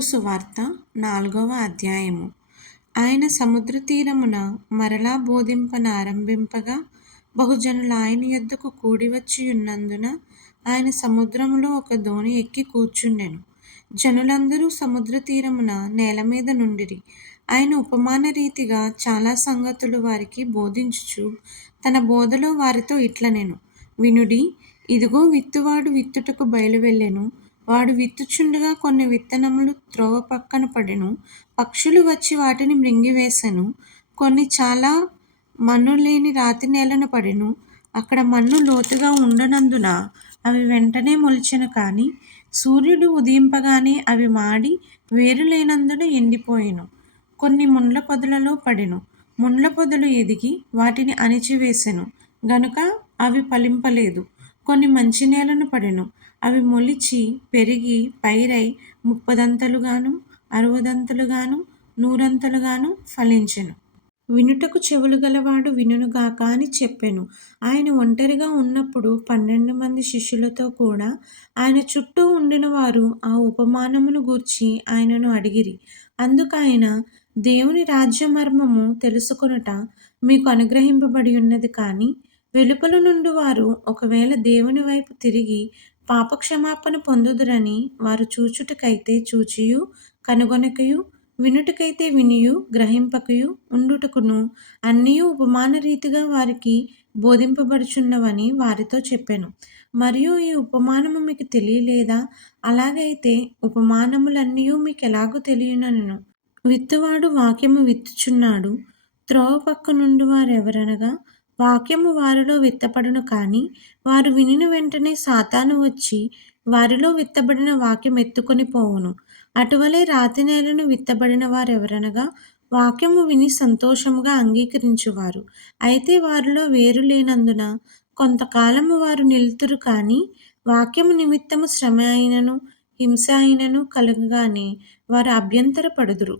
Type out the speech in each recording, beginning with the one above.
సువార్త నాలుగవ అధ్యాయము. ఆయన సముద్ర తీరమున మరలా బోధింపనారంభింపగా బహుజనులు ఆయన యొద్దకు కూడివచ్చి ఉన్నందున ఆయన సముద్రములో ఒక దోణి ఎక్కి కూర్చుండెను. జనులందరూ సముద్ర తీరమున నేల మీద నుండిరి. ఆయన ఉపమాన రీతిగా చాలా సంగతులు వారికి బోధించుచు తన బోధలో వారితో ఇట్లనెను. వినుడి ఇదిగో విత్తువాడు విత్తుటకు బయలువెళ్ళెను. వాడు విత్తుచుండగా కొన్ని విత్తనములు త్రోవ పక్కన పడెను. పక్షులు వచ్చి వాటిని మృంగివేసెను. కొన్ని చాలా మన్ను లేని రాతి నేలను పడెను. అక్కడ మన్ను లోతుగా ఉండనందున అవి వెంటనే మొలిచెను కానీ సూర్యుడు ఉదయింపగానే అవి మాడి వేరు లేనందున ఎండిపోయెను. కొన్ని ముండ్ల పొదలలో పడెను. ముండ్ల పొదలు ఎదిగి వాటిని అణిచివేసెను. గనుక అవి ఫలింపలేదు. కొన్ని మంచి నేలను పడెను. అవి మొలిచి పెరిగి పైరై ముప్పదంతలుగాను అరవదంతలుగాను నూరంతలుగాను ఫలించెను. వినుటకు చెవులు గలవాడు వినుగాక అని చెప్పెను. ఆయన ఒంటరిగా ఉన్నప్పుడు పన్నెండు మంది శిష్యులతో కూడా ఆయన చుట్టూ ఉండిన వారు ఆ ఉపమానమును గూర్చి ఆయనను అడిగిరి. అందుకు ఆయన దేవుని రాజ్య మర్మము తెలుసుకొనుట మీకు అనుగ్రహింపబడి ఉన్నది కానీ వెలుపల నుండి వారు ఒకవేళ దేవుని వైపు తిరిగి పాపక్షమాపణ పొందుదురని వారు చూచుటకైతే చూచియు కనుగొనకయు వినుటకైతే వినియు గ్రహింపకయు ఉండుటకును అన్నీ ఉపమాన రీతిగా వారికి బోధింపబడుచున్నవని వారితో చెప్పాను. మరియు ఈ ఉపమానము మీకు తెలియలేదా? అలాగైతే ఉపమానములన్నీ మీకు ఎలాగో తెలియనను విత్తువాడు వాక్యము విత్తుచున్నాడు. త్రోవ పక్క నుండి వారెవరనగా వాక్యము వారిలో విత్తపడును కానీ వారు వినిన వెంటనే సాతాను వచ్చి వారిలో విత్తబడిన వాక్యం ఎత్తుకొని పోవును. అటువలే రాతి నేలను విత్తబడిన వారెవరనగా వాక్యము విని సంతోషముగా అంగీకరించువారు. అయితే వారిలో వేరు లేనందున కొంతకాలము వారు నిలుతురు కానీ వాక్యము నిమిత్తము శ్రమ అయినను హింస అయినను కలగగానే వారు అభ్యంతర పడుదురు.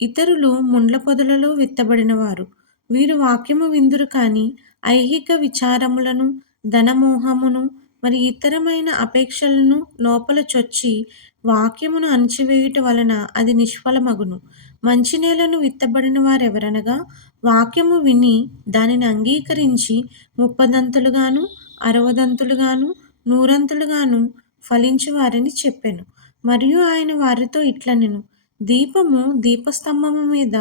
ఇతరులు ముండ్ల పొదలలో విత్తబడినవారు. వీరు వాక్యము విందురు కానీ ఐహిక విచారములను ధనమోహమును మరి ఇతరమైన అపేక్షలను లోపల చొచ్చి వాక్యమును అణచివేయుట వలన అది నిష్ఫలమగును. మంచి నేలను విత్తబడిన వారెవరనగా వాక్యము విని దానిని అంగీకరించి ముప్పదంతులుగాను అరవదంతులుగాను నూరంతులుగాను ఫలించి వారని చెప్పాను. మరియు ఆయన వారితో ఇట్లనెను దీపము దీపస్తంభము మీద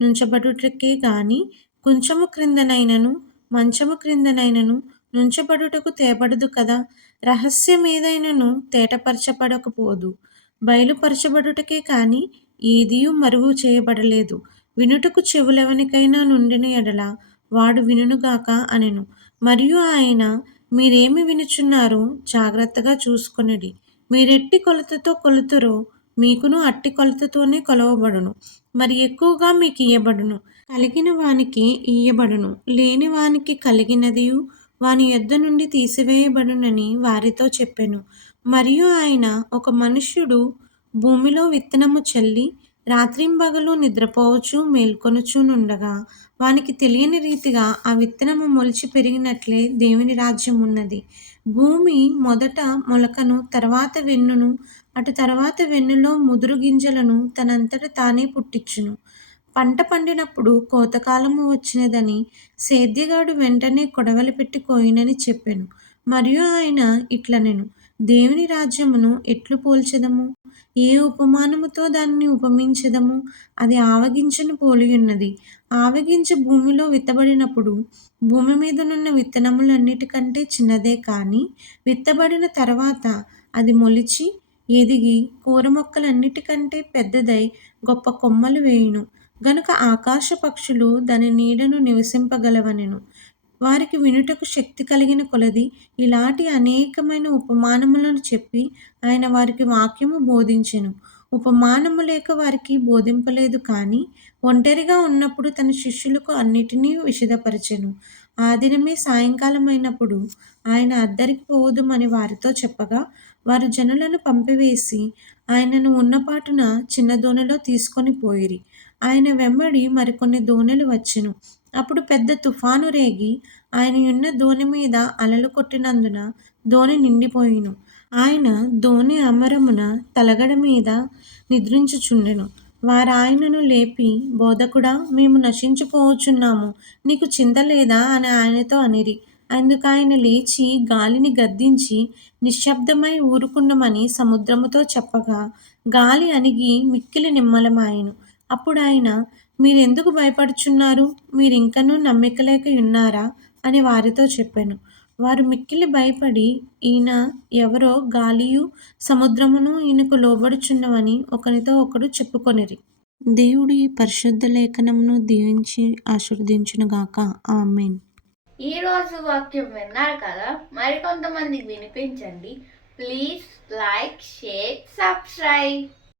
నుంచబడుటకే గాని కొంచెము క్రిందనైనను మంచము క్రిందనైనను నుంచబడుటకు తేబడదు కదా? రహస్యమేదైనను తేటపరచబడకపోదు. బయలుపరచబడుటకే కాని ఏదియు మరుగు చేయబడలేదు. వినుటకు చెవులెవనికైనా నుండిన ఎడల వాడు వినుగాక అనెను. మరియు ఆయన మీరేమి వినుచున్నారో జాగ్రత్తగా చూసుకొనిడి. మీరెట్టి కొలతతో కొలుతురో మీకును అట్టి కొలతతోనే కొలవబడును. మరి ఎక్కువగా మీకు ఇయ్యబడును కలిగిన వానికి ఇయ్యబడును. లేని వానికి కలిగినదియు వాని యొద్ద నుండి తీసివేయబడునని వారితో చెప్పెను. మరియు ఆయన ఒక మనుష్యుడు భూమిలో విత్తనము చల్లి రాత్రింబగలు నిద్రపోవచ్చు మేల్కొనుచునుండగా వానికి తెలియని రీతిగా ఆ విత్తనము మొలిచి పెరిగినట్లే దేవుని రాజ్యం ఉన్నది భూమి మొదట మొలకను తర్వాత వెన్నును అటు తర్వాత వెన్నులో ముదురు గింజలను తనంతట తానే పుట్టించును. పంట పండినప్పుడు కోతకాలము వచ్చినదని సేద్యగాడు వెంటనే కొడవలి పెట్టి కోయినని చెప్పాను. మరియు ఆయన ఇట్లనెను దేవుని రాజ్యమును ఎట్లు పోల్చెదము? ఏ ఉపమానముతో దాన్ని ఉపమించదము? అది ఆవగించను పోలియున్నది. ఆవగించ భూమిలో విత్తబడినప్పుడు భూమి మీదనున్న విత్తనములన్నిటికంటే చిన్నదే కానీ విత్తబడిన తర్వాత అది మొలిచి ఎదిగి కూర మొక్కలన్నిటికంటే పెద్దదై గొప్ప కొమ్మలు వేయును. గనుక ఆకాశ పక్షులు దాని నీడను నివసింపగలవనెను. వారికి వినుటకు శక్తి కలిగిన కొలది ఇలాంటి అనేకమైన ఉపమానములను చెప్పి ఆయన వారికి వాక్యము బోధించెను. ఉపమానము లేక వారికి బోధింపలేదు కానీ ఒంటరిగా ఉన్నప్పుడు తన శిష్యులకు అన్నిటినీ విషదపరచెను ఆ దినమే సాయంకాలం అయినప్పుడు ఆయన అద్దరికి పోదుమని వారితో చెప్పగా వారు జనులను పంపివేసి ఆయనను ఉన్నపాటున చిన్న దోణిలో తీసుకొని పోయిరి. ఆయన వెంబడి మరికొన్ని దోణెలు వచ్చెను. అప్పుడు పెద్ద తుఫాను రేగి ఆయన ఉన్న దోణి మీద అలలు కొట్టినందున దోణి నిండిపోయిను. ఆయన దోణి అమరమున తలగడ మీద నిద్రించుచుండెను. వారు ఆయనను లేపి బోధకుడా మేము నశించిపోవచ్చున్నాము నీకు చింత లేదా అని ఆయనతో అనిరి. అందుకు ఆయన లేచి గాలిని గద్దించి నిశ్శబ్దమై ఊరుకున్నమని సముద్రముతో చెప్పగా గాలి అణిగి మిక్కిలి నిమ్మలమాయను. అప్పుడు ఆయన మీరెందుకు భయపడుచున్నారు? మీరింకనూ నమ్మిక లేక ఉన్నారా? అని వారితో చెప్పాను. వారు మిక్కిలి భయపడి ఈయన ఎవరో గాలియు సముద్రమును ఈయనకు లోబడుచున్నవని ఒకనితో ఒకడు చెప్పుకొనిరి. దేవుడు ఈ పరిశుద్ధ లేఖనమును దీవించి ఆశీర్వదించునుగాక ఆమెన్. ఈ రోజు వాక్యం విన్నారు కదా? మరికొంతమందికి వినిపించండి. Please like share subscribe.